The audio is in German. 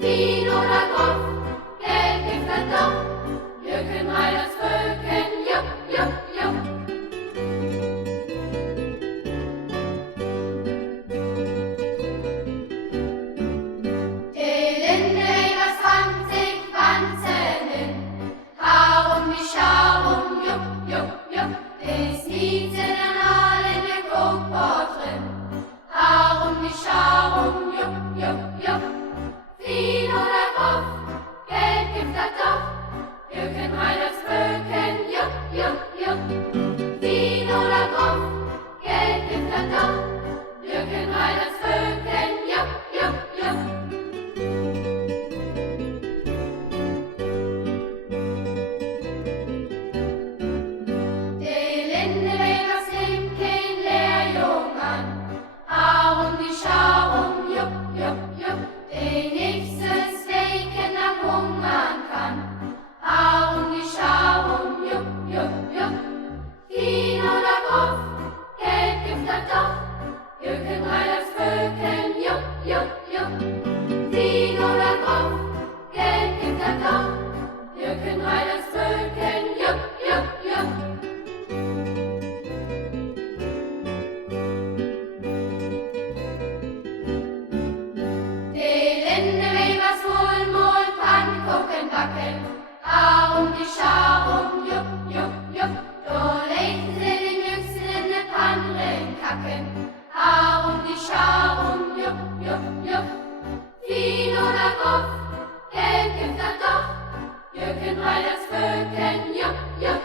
Wien oder Goff, Geld gibt es doch. Jürgen Reilers Völken, jupp, jupp, jupp. Die Linde über 20 Wanzen, Harum wie Scharum, jupp, jupp, jupp. Die Snieten an alle in der Guckbord drin, Harum wie Scharum, jupp, jupp, jupp. Wien oder Goff, Geld gibt es doch. Jürgen Reilers Völken, jupp, jupp, jupp. Wien oder Goff, Geld gibt es doch. Jürgen Reilers Völken, jupp, jupp, jupp. Die Lindewebers nimmt kein Lehrjung an, Harum wie Scharum, jupp, jupp, jupp. Die nächstes Weken am Hungern kann, Harum wie Scharum, jupp, jupp, jupp. Wien oder Goff, Geld gibt es doch. Jürgen Reilers Völken, jupp, jupp, jupp. Wien oder Goff, Geld gibt es doch. Jürgen Reilers Völken, jupp, jupp, jupp. Die Lindewebers holen wohl Pannkuchen backen, Harum die Scharum, jupp, jupp, jupp. Da legen sie den Jüngsten in ne Pannren kacken, Harum die Scharum, jupp, jupp, jupp. Wien oder Goff, Geld gibt es doch. Jürgen Reilers Völken, jupp, jupp,